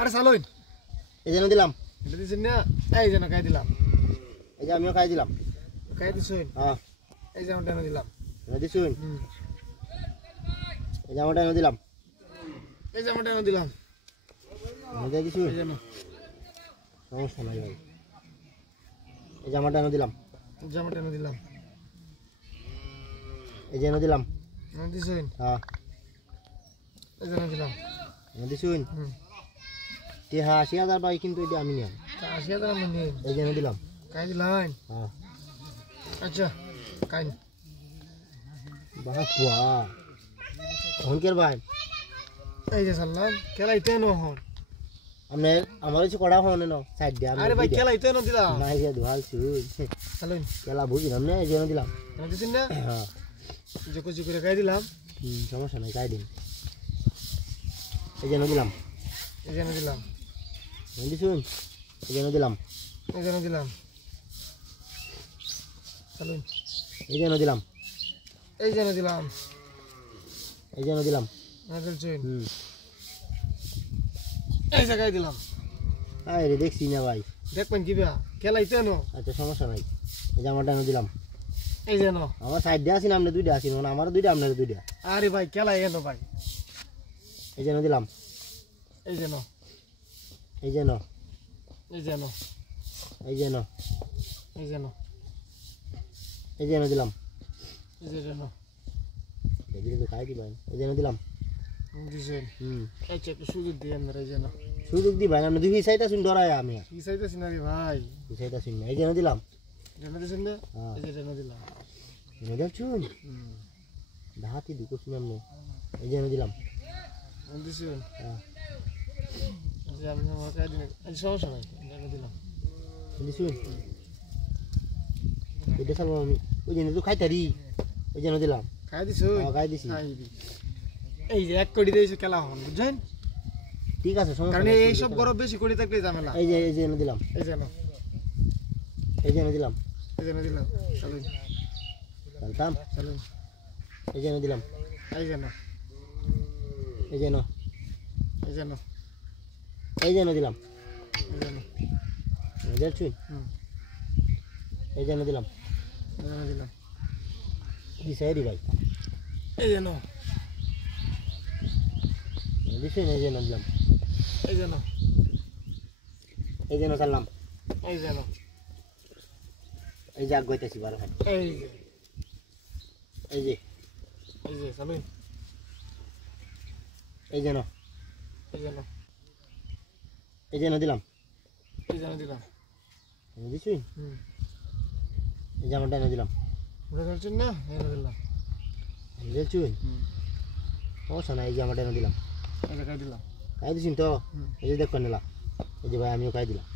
আরে চালুন এই যেন দিলাম এটা দিছেন না এই যেন খাই দিলাম এই যে আমিও খাই দিলাম খাই দিছেন হ্যাঁ এই যেন টেনে দিলাম দিছুন এই জামাটা এনে দিলাম এই যেন টেনে দিলাম মজা দিছুন এই যেন সমস্যা নাই ভাই এই জামাটা এনে দিলাম জামা টেনে দিলাম এই যে এনে দিলাম দিছেন হ্যাঁ এই যেন দিলাম এনে দিছুন টিহা ৮০,০০০ ভাই কিন্তু এটা আমি না ৮০,০০০ আমি নিয়ে এই যে এনে দিলাম খাই দিলাম হ্যাঁ আচ্ছা খাই বাহ বাহ হনকের ভাই এই যে সাল্লাম খেলাইতে ন হন আমনে আমার কিছু কড়া হনে না সাইড দিয়ে আরে ভাই খেলাইতে ন দিলাম নাই যে দুহাল শুন চালুন খেলা বুঝলাম না এই যে এনে দিলাম দিছেন না হ্যাঁ যে কুচি করে খাই দিলাম সমস্যা নাই খাই দিন এই যে এনে দিলাম এই যেন দিলাম দিছুন এই যে এনে দিলাম এই যেন দিলাম চালুন এই যে এনে দিলাম এই যেন দিলাম এই যে এনে দিলাম চলছেন এই জায়গায় দিলাম আরে দেখছি না ভাই দেখবেন কি বা খেলাইতে ন আচ্ছা সমস্যা নাই এই জামাটা এনে দিলাম এই যেন আমার সাইড দিয়ে আসিন আপনি দুইটা আসিন আমার দুইটা আপনার দুইটা আরে ভাই খেলাই এনো ভাই এই যেন দিলাম এই যেন এই যেন এই যেন এই যেন এই যেন এই যেন দিলাম এই যেন দেখি তো খাই দিবেন এই যেন দিলাম দিছেন আচ্ছা একটু সুযোগ দিয়ে আমরা এই যেন সুযোগ দি ভাই আপনি দুই সাইড আসুন ডরাই আমি কি চাইতেছি না রে ভাই দুই সাইড আসুন এই যেন দিলাম যেন দিছেন না এই যে যেন দিলাম এনে দেখছুন ডাহাতি দুকো শুনে আপনি এই যেন দিলাম দিছেন হ্যাঁ যে আমি আমার খাই দিন এই সমস্যা নাই যেন দিলাম দিছুন এটা সালবো আমি ওই যেন তো খাইতারি এই যেন দিলাম খাই দিছো খাই দিছি এই যে এক কোটি দিয়েছে খেলা হন বুঝছেন ঠিক আছে সমস্যা কারণ নাই এই সব গরম বেশি করে থাকলে ঝামেলা এই যে এনে দিলাম এই যেন এই যেন দিলাম এই যেন দিলাম চলুন চলতাম চলুন এই যেন দিলাম এই যেন এই যেন এই যেন এই যেন দিলাম এই যেন দেখছুন এই যেন দিলাম এই যেন দিলাম দিশাইরি ভাই এই যেন দিছুন এই যেন দিলাম এই যেন এই যেন চাললাম এই যেন এই যে আগ গইতেছি বারো খান এই যে এই যে চলুন এই যেন এই যেন এই যেন দিলাম এই যেন দিলাম দিছুন এই জামাটা এনে দিলাম বুঝতে পারছেন না এনে দিলাম দেখছুন সমস্যা নাই এই জামাটা এনে দিলাম এই যে খাই দিলাম খাই দিছুন তো এই যে দেখো নিলাম এই যে ভাই আমিও খাই দিলাম